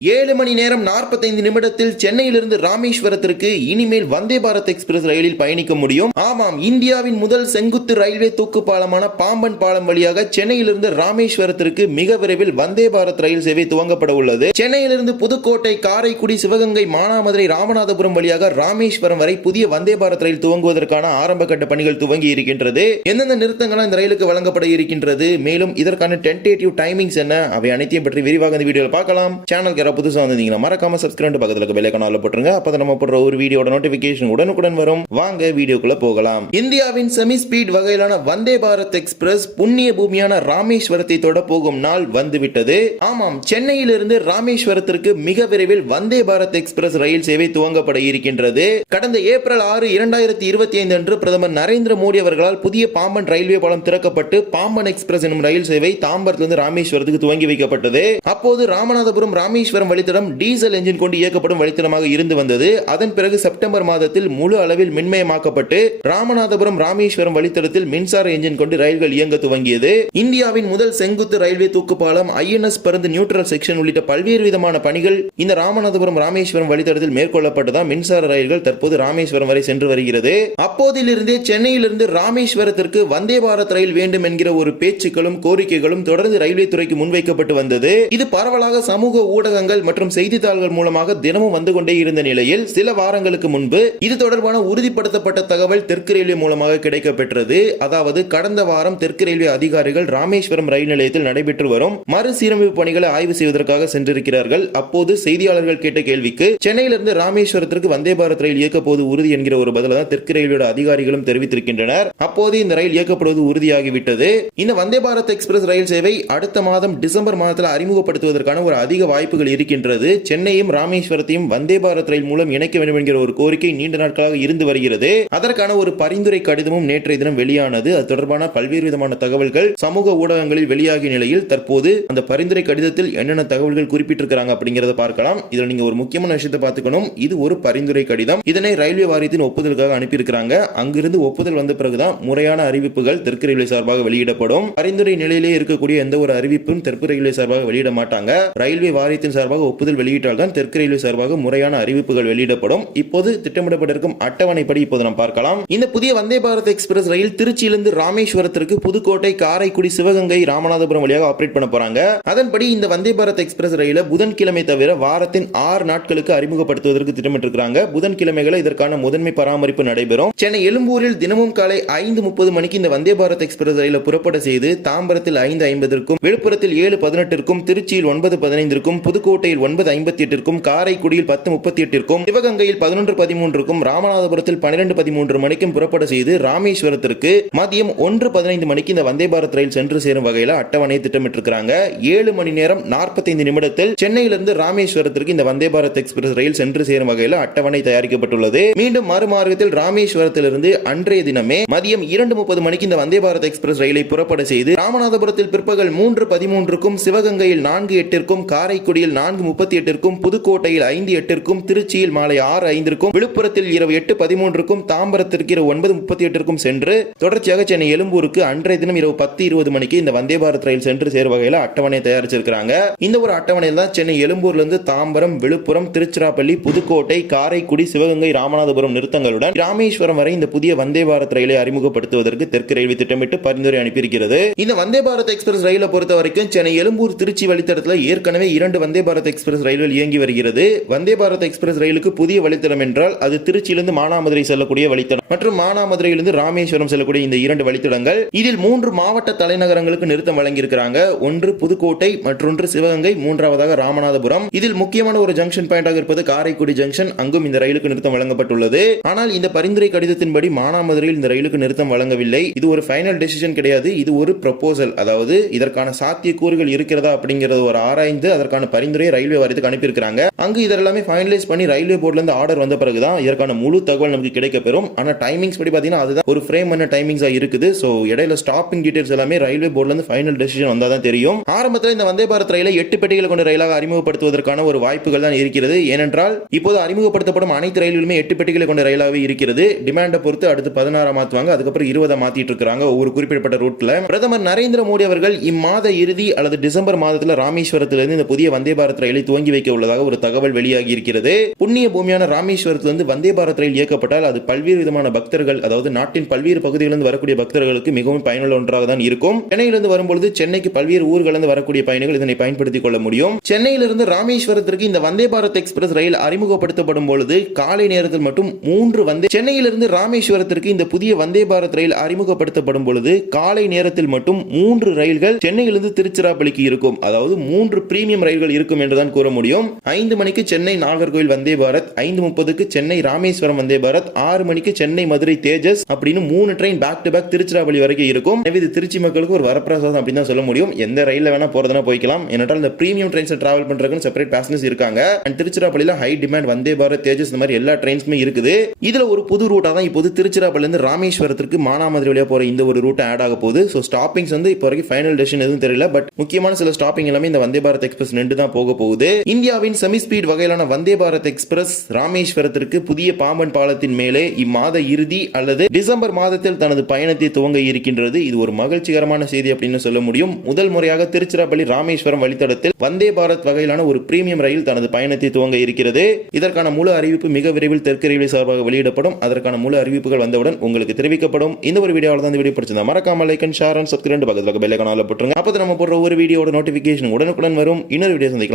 ஏழு மணி நேரம் நாற்பத்தைந்து நிமிடத்தில் சென்னையிலிருந்து ராமேஸ்வரத்திற்கு இனிமேல் வந்தே பாரத் எக்ஸ்பிரஸ் ரயிலில் பயணிக்க முடியும். ஆமாம் இந்தியாவின் முதல் செங்குத்து ரயில்வே தூக்கு பாலமான பாம்பன் பாலம் வழியாக சென்னையிலிருந்து ராமேஸ்வரத்திற்கு மிக விரைவில் வந்தே பாரத் ரயில் சேவை துவங்கப்பட உள்ளது. சென்னையிலிருந்து புதுக்கோட்டை காரைக்குடி சிவகங்கை மானாமதுரை ராமநாதபுரம் வழியாக ராமேஸ்வரம் வரை புதிய வந்தே பாரத் ரயில் துவங்குவதற்கான ஆரம்ப கட்ட பணிகள் துவங்கி இருக்கின்றது. எந்தெந்த நிறுத்தங்களும் இந்த ரயிலுக்கு வழங்கப்பட இருக்கின்றது? மேலும் இதற்கான டென்டேட்டிவ் டைமிங்ஸ் என்ன? அவை அனைத்தையும் பற்றி விரிவாக இந்த வீடியோவில் பார்க்கலாம். சேனல் யாராவது புதுசாக வந்திருந்தீங்கன்னா மறக்காம சப்ஸ்கிரைப் பக்கத்தில் இருக்க பெல் போட்டுருங்க. அப்போ நம்ம போடுற ஒரு வீடியோட நோட்டிஃபிகேஷன் உடனுக்குடன் வரும். வாங்க வீடியோக்குள்ள போகலாம். இந்தியாவின் செமி ஸ்பீட் வகையிலான வந்தே பாரத் எக்ஸ்பிரஸ் புண்ணிய பூமியான ராமேஸ்வரத்தை தொட போகும் நாள் வந்துவிட்டது. ஆமாம் சென்னையிலிருந்து ராமேஸ்வரத்திற்கு மிக விரைவில் வந்தே பாரத் எக்ஸ்பிரஸ் ரயில் சேவை துவங்கப்பட இருக்கின்றது. கடந்த ஏப்ரல் ஆறு இரண்டாயிரத்தி இருபத்தி ஐந்து அன்று பிரதமர் நரேந்திர மோடி அவர்களால் புதிய பாம்பன் ரயில்வே பாலம் திறக்கப்பட்டு பாம்பன் எக்ஸ்பிரஸ் எனும் ரயில் சேவை தாம்பரத்திலிருந்து ராமேஸ்வரத்துக்கு துவங்கி வைக்கப்பட்டது. அப்போது ராமநாதபுரம் ராமேஸ்வரம் வழித்தடம் டீசல் என்ஜின் கொண்டு இயக்கப்படும் வழித்தடமாக இருந்து வந்தது. அதன் பிறகு செப்டம்பர் மாதத்தில் முழு அளவில் மின்மயமாக்கப்பட்டு ராமநாதபுரம் ராமேஸ்வரம் வழித்தடத்தில் மின்சார என்ஜின் கொண்டு ரயில்கள் இயங்க துவங்கியது. இந்தியாவின் முதல் செங்குத்து ரயில்வே தூக்குப்பாலம் ஐஎன்எஸ் பருந்து நியூட்ரல் செக்ஷன் உள்ளிட்ட பல்வேறு விதமான பணிகள் இந்த ராமநாதபுரம் ராமேஸ்வரம் வழித்தடத்தில் மேற்கொள்ளப்பட்டதால் மின்சார ரயில்கள் தற்போது ராமேஸ்வரம் வரை சென்று வருகிறது. அப்போதிலிருந்தே சென்னையிலிருந்து ராமேஸ்வரத்திற்கு வந்தே பாரத் ரயில் வேண்டும் என்கிற ஒரு பேச்சுக்களும் கோரிக்கைகளும் தொடர்ந்து ரயில்வே துறைக்கு முன்வைக்கப்பட்டு வந்தது. இது பரவலாக சமூக ஊடகங்கள் மற்றும் செய்தித்தாள்கள் மூலமாக தினமும் வந்து கொண்டே இருந்த நிலையில் சில வாரங்களுக்கு முன்பு இது தொடர்பான உறுதிப்படுத்தப்பட்ட தகவல் தெற்கு ரயில்வே மூலமாக கிடைக்கப்பெற்றது. அதாவது கடந்த வாரம் தெற்கு ரயில்வே அதிகாரிகள் ராமேஸ்வரம் ரயில் நிலையத்தில் நடைபெற்று வரும் மறுசீரமைப்பு பணிகளை ஆய்வு செய்வதற்காக சென்றிருக்கிறார்கள். அப்போது செய்தியாளர்கள் கேட்ட கேள்விக்கு சென்னையிலிருந்து ராமேஸ்வரத்திற்கு வந்தே பாரத் ரயில் இயக்க போது உறுதி என்கிற ஒரு பதில தான் தெற்கு ரயில்வேயோட அதிகாரிகளும் தெரிவித்திருக்கின்றனர். அப்போது இந்த ரயில் இயக்கப்படுவது உறுதியாகிவிட்டது. இந்த வந்தே பாரத் எக்ஸ்பிரஸ் ரயில் சேவை அடுத்த மாதம் டிசம்பர் மாதத்தில் அறிமுகப்படுத்துவதற்கான ஒரு அதிக வாய்ப்புகள் இருக்கின்றது. சென்னையும் ராமேஸ்வரத்தையும் வந்தே பாரத் ரயில் மூலம் இணைக்க வேண்டும் என்கிற ஒரு கோரிக்கை நீண்ட நாட்களாக இருந்து வருகிறது. அதற்கான ஒரு பரிந்துரை கடிதமும் நேற்றைய தினம் வெளியானது. அது தொடர்பான பல்வேறு விதமான தகவல்கள் சமூக ஊடகங்களில் வெளியாகிய நிலையில் தற்போது அந்த பரிந்துரை கடிதத்தில் என்னென்ன தகவல்கள் குறிப்பிட்டிருக்கிறாங்க அப்படிங்கறத பார்க்கலாம். இதுல நீங்க ஒரு முக்கியமான விஷயத்தை பார்த்துக்கணும். இது ஒரு பரிந்துரை கடிதம். இதனை ரயில்வே வாரியத்தின் ஒப்புதலுக்காக அனுப்பியிருக்கிறாங்க. அங்கிருந்து ஒப்புதல் வந்த பிறகுதான் முறையான அறிவிப்புகள் தெற்கு ரயில்வே சார்பாக வெளியிடப்படும். பரிந்துரை நிலையிலே இருக்கக்கூடிய எந்த ஒரு அறிவிப்பும் தெற்கு ரயில்வே சார்பாக வெளியிட மாட்டாங்க. ரயில்வே வாரியத்தின் சார்பாக சார்பாக ஒப்புதல் வெளியிட்டால்தான் தெற்கு ரயில்வே சார்பாக முறையான அறிவிப்புகள் வெளியிடப்படும். இப்போது திட்டமிடப்பட்டிருக்கும் அட்டவணைப்படி இப்போது நாம் பார்க்கலாம். இந்த புதிய வந்தே பாரத் எக்ஸ்பிரஸ் ரயில் திருச்சியிலிருந்து ராமேஸ்வரத்திற்கு புதுக்கோட்டை காரைக்குடி சிவகங்கை ராமநாதபுரம் வழியாக ஆப்ரேட் பண்ண போறாங்க. அதன்படி இந்த வந்தே பாரத் எக்ஸ்பிரஸ் ரயில புதன்கிழமை தவிர வாரத்தின் ஆறு நாட்களுக்கு அறிமுகப்படுத்துவதற்கு திட்டமிட்டிருக்கிறாங்க. புதன்கிழமைகளை இதற்கான முதன்மை பராமரிப்பு நடைபெறும். சென்னை எழும்பூரில் தினமும் காலை ஐந்து முப்பது மணிக்கு இந்த வந்தே பாரத் எக்ஸ்பிரஸ் ரயில புறப்பட செய்து தாம்பரத்தில் ஐந்து ஐம்பதற்கும் விழுப்புரத்தில் ஏழு பதினெட்டிற்கும் திருச்சியில் ஒன்பது பதினைந்திற்கும் புதுக்கோட்டை புதுக்கோட்டையில் ஒன்பது ஐம்பத்தி எட்டிற்கும் காரைக்குடியில் பத்து முப்பத்தி எட்டிற்கும் சிவகங்கையில் பதினொன்று பதிமூன்றுக்கும் ராமநாதபுரத்தில் பன்னிரண்டு பதிமூன்று மணிக்கும் புறப்பட செய்து ராமேஸ்வரத்திற்கு மதியம் ஒன்று பதினைந்து மணிக்கு இந்த வந்தே பாரத் ரயில் சென்று சேரும் வகையில் அட்டவணை திட்டமிட்டிருக்கிறாங்க. ஏழு மணி நேரம் நாற்பத்தைந்து நிமிடத்தில் சென்னையிலிருந்து ராமேஸ்வரத்திற்கு இந்த வந்தே பாரத் எக்ஸ்பிரஸ் ரயில் சென்று சேரும் வகையில் அட்டவணை தயாரிக்கப்பட்டுள்ளது. மீண்டும் மறுமார்க்கத்தில் ராமேஸ்வரத்திலிருந்து அன்றைய தினமே மதியம் இரண்டு முப்பது மணிக்கு இந்த வந்தே பாரத் எக்ஸ்பிரஸ் ரயிலை புறப்பட செய்து ராமநாதபுரத்தில் பிற்பகல் மூன்று பதிமூன்றுக்கும் சிவகங்கையில் நான்கு எட்டிற்கும் காரைக்குடியில் நான்கு முப்பத்தி எட்டிற்கும் புதுக்கோட்டையில் ஐந்து எட்டிற்கும் திருச்சியில் மாலை ஆறு ஐந்திற்கும் விழுப்புரத்தில் இரவு எட்டு பதிமூன்றுக்கும் தாம்பரத்திற்கு இரவு ஒன்பது முப்பத்தி எட்டிற்கும் சென்று தொடர்ச்சியாக சென்னை எழும்பூருக்கு அன்றைய தினம் இரவு பத்து இருபது மணிக்கு இந்த வந்தே பாரத் ரயில் சென்று சேரும் வகையில் அட்டவணை தயாரிச்சிருக்கிறாங்க. இந்த ஒரு அட்டவணையில் தான் சென்னை எழும்பூர்ல இருந்து தாம்பரம் விழுப்புரம் திருச்சிராப்பள்ளி புதுக்கோட்டை காரைக்குடி சிவகங்கை ராமநாதபுரம் நிறுத்தங்களுடன் ராமேஸ்வரம் வரை இந்த புதிய வந்தே பாரத் ரயிலை அறிமுகப்படுத்துவதற்கு தெற்கு ரயில்வே திட்டமிட்டு பரிந்துரை அனுப்பியிருக்கிறது. இந்த வந்தே பாரத் எக்ஸ்பிரஸ் ரயிலை பொறுத்த வரைக்கும் சென்னை எழும்பூர் திருச்சி வழித்தடத்தில் ஏற்கனவே இரண்டு வந்தே பாரத் எக்ஸ்பிரஸ் ரயில்கள் இயங்கி வருகிறது. வந்தே பாரத் எக்ஸ்பிரஸ் ரயிலுக்கு புதிய வழித்தடம் என்றால் அது திருச்சியிலிருந்து மானாமதுரை செல்லக்கூடிய வழித்தடம். மற்றும் மானாமதுரையிலிருந்து ராமேஸ்வரம் செல்லக்கூடிய இந்த இரண்டு வழித்தடங்கள். இதில் மூன்று மாவட்ட தலைநகரங்களுக்கு நிறுத்தம் வழங்கியிருக்கிறாங்க. ஒன்று புதுக்கோட்டை மற்றொன்று சிவகங்கை மூன்றாவதாக ராமநாதபுரம். இதில் முக்கியமான ஒரு ஜங்ஷன் பாயிண்டாக இருப்பது காரைக்குடி ஜங்ஷன். அங்கும் இந்த ரயிலுக்கு நிறுத்தம் வழங்கப்பட்டுள்ளது. ஆனால் இந்த பரிந்துரை கடிதத்தின்படி மானாமதுரையில் இந்த ரயிலுக்கு நிறுத்தம் வழங்கவில்லை. இது ஒரு ஃபைனல் டெசிஷன் கிடையாது. இது ஒரு ப்ரொபோசல் அதாவது இதற்கான சாத்தியக்கூறுகள் இருக்கிறதா அப்படிங்கிறது ஒரு ஆராய்ந்து அதற்கான பரிந்துரை ரயில்வே வாரியத்துக்கு அனுப்பியிருக்காங்க அங்கு இதெல்லாமே ஃபைனலைஸ் பண்ணி ரயில்வே போர்ட்ல இருந்து ஆர்டர் வந்த பிறகுதான் இதற்கான முழு தகவல் நமக்கு கிடைக்க பெறும். ஆனா டைமிங்ஸ் படி பாத்தீங்கன்னா அதுதான் ஒரு ஃப்ரேம் பண்ண டைமிங்ஸா இருக்குது. சோ இடையில ஸ்டாப்பிங் டீடைல்ஸ் எல்லாமே ரயில்வே போர்ட்ல இருந்து ஃபைனல் டெசிஷன் வந்தால் தான் தெரியும். ஆரம்பத்தில் இந்த வந்தே பாரத் ரயிலை எட்டு பெட்டிகள் கொண்ட ரயிலாக அறிமுகப்படுத்துவதற்கான ஒரு வாய்ப்புகள் தான் இருக்கிறது. ஏனென்றால் இப்போது அறிமுகப்படுத்தப்படும் அனைத்து ரயில்களுமே எட்டு பெட்டிகளை கொண்ட ரயிலாகவே இருக்கிறது. டிமாண்டை பொறுத்து அடுத்து பதினாறாம் மாத்துவாங்க. அதுக்கப்புறம் இருபதை மாத்திட்டு இருக்காங்க ஒவ்வொரு குறிப்பிடப்பட்ட ரூட்ல பிரதமர் நரேந்திர மோடி அவர்கள் இம்மாத இறுதி அல்லது டிசம்பர் மாதத்தில் ராமேஸ்வரத்திலிருந்து இந்த புதிய வந்தே பாரத் பாரத் ரயிலை துவங்கி வைக்க உள்ளதாக ஒரு தகவல் வெளியாகி இருக்கிறது. புண்ணிய பூமியான ராமேஸ்வரத்திலிருந்து வந்தே பாரத் ரயில் இயக்கப்பட்டால் அது பல்வேறு விதமான பக்தர்கள் அதாவது நாட்டின் பல்வேறு பகுதிகளிலிருந்து வரக்கூடிய பக்தர்களுக்கு மிகவும் பயனுள்ள ஒன்றாக தான் இருக்கும். சென்னையிலிருந்து வரும்பொழுது சென்னைக்கு பல்வேறு ஊர்களிலிருந்து வரக்கூடிய பயணிகள் இதனை பயன்படுத்திக் கொள்ள முடியும். சென்னையிலிருந்து ராமேஸ்வரத்திற்கு இந்த வந்தே பாரத் எக்ஸ்பிரஸ் ரயில் அறிமுகப்படுத்தப்படும் பொழுது காலை நேரத்தில் மட்டும் மூன்று வந்தே சென்னையிலிருந்து ராமேஸ்வரத்திற்கு இந்த புதிய வந்தே பாரத் ரயில் அறிமுகப்படுத்தப்படும் பொழுது காலை நேரத்தில் மட்டும் மூன்று ரயில்கள் சென்னையிலிருந்து திருச்சிராப்பள்ளிக்கு இருக்கும். அதாவது மூன்று பிரீமியம் ரயில்கள் இருக்கும். என்றுதான் கூற முடியும். ஐந்து மணிக்கு சென்னை நாகர்கோவில் வந்தே பாரத் ஐந்து முப்பதுக்கு சென்னை ராமேஸ்வரம் வந்தே பாரத் ஆறு மணிக்கு சென்னை மதுரை தேஜஸ் அப்படின்னு மூணு train back to back Tiruchirappalli வரைக்கும் இருக்கும். எனவே இது திருச்சி மக்களுக்கு ஒரு வரப்பிரசாதம் அப்படின்னு தான் சொல்ல முடியும். எந்த ரயில்ல வேணா போறதுனா போய்க்கலாம். ஏன்னா இந்த பிரீமியம் ட்ரெயின்ஸ் டிராவல் பண்றதுக்கு செப்பரேட் பேசஞ்சர்ஸ் இருக்காங்க. அண்ட் திருச்சிராப்பள்ளியில ஹை டிமாண்ட் வந்தே பாரத் தேஜஸ் இந்த மாதிரி எல்லா ட்ரெயின்ஸுமே இருக்குது. இதுல ஒரு புது ரூட்டா தான் இப்போது திருச்சிராப்பள்ளி இருந்து ராமேஸ்வரத்திற்கு மானாமதுரை வழியா போற இந்த ஒரு ரூட் ஆட் ஆக போகுது. ஸோ ஸ்டாப்பிங்ஸ் வந்து இப்போ வரைக்கும் ஃபைனல் டெசிஷன் எதுவும் தெரியல. பட் முக்கியமான சில ஸ்டாப்பிங் எல்லாமே இந்த வந்தே பாரத் எக்ஸ்பிரஸ் நின்று தான் போகும் போக போகுது இந்தியாவின் செமி ஸ்பீட் வகையிலான வந்தே பாரத் எக்ஸ்பிரஸ் ராமேஸ்வரத்திற்கு புதிய பாம்பன் பாலத்தின் மேலே இம்மாத இறுதி அல்லது டிசம்பர் மாதத்தில் தனது பயணத்தை துவங்க இருக்கின்றது. இது ஒரு மகிழ்ச்சிகரமான செய்தி அப்படின்னு சொல்ல முடியும். முதல் முறையாக திருச்சிராப்பள்ளி ராமேஸ்வரம் வழித்தடத்தில் வந்தே பாரத் வகையிலான ஒரு பிரீமியம் ரயில் தனது பயணத்தை துவங்க இருக்கிறது. இதற்கான முழு அறிவிப்பு மிக விரைவில் தெற்கு ரயில்வே சார்பாக வெளியிடப்படும். அதற்கான முழு அறிவிப்புகள் வந்தவுடன் உங்களுக்கு தெரிவிக்கப்படும். இந்த ஒரு வீடியோவில் தான் இந்த வீடியோ பிடிச்சிருந்தா மறக்காம like and share and subscribe பக்கத்தில் போட்டுருங்க. அப்போ நம்ம போடுற ஒரு வீடியோட நோட்டிஃபிகேஷன் உடனுக்குடன் வரும். இன்னொரு வீடியோ சந்திக்கலாம்.